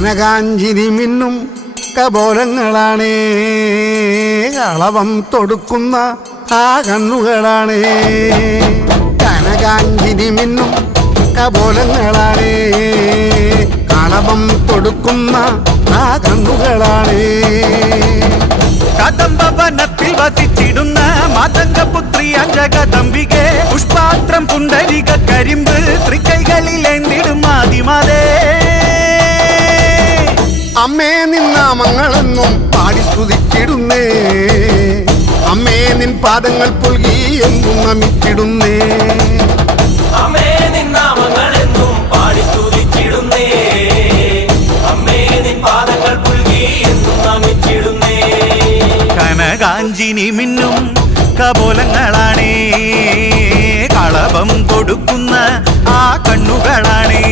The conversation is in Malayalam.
കനകാഞ്ചിരി മിന്നും കപോലങ്ങളാണേ, കളവം തൊടുക്കുന്ന ആ കണ്ണുകളാണേ. കനകാഞ്ചിരി മിന്നും കപോലങ്ങളാണേ, കളവം തൊടുക്കുന്ന ആ കണ്ണുകളാണേ. കദംബവനത്തിൽ വസിച്ചിടുന്ന മാതംഗപുത്രി അഞ്ജകദംബികെ, പുഷ്പാത്രം പുണ്ടരിക കരിമ്പ് തൃക്കൈകളിലേന്തിടും ആദിമാതേ. അമ്മേ നിന്നാമങ്ങളെന്നും പാടി സ്തുതിച്ചിടുന്നേ, അമ്മേ നിൻ പാദങ്ങൾ പുൽകി എന്നും നമിച്ചിടുന്നേ. അമ്മേ നിന്നാമങ്ങളെന്നും പാടി സ്തുതിച്ചിടുന്നേ, അമ്മേ നിൻ പാദങ്ങൾ പുൽകി എന്നും നമിച്ചിടുന്നേ. കനകാഞ്ചിനി മിന്നും കപോലങ്ങളാണേ, കളഭം കൊടുക്കുന്ന ആ കണ്ണുകളാണേ.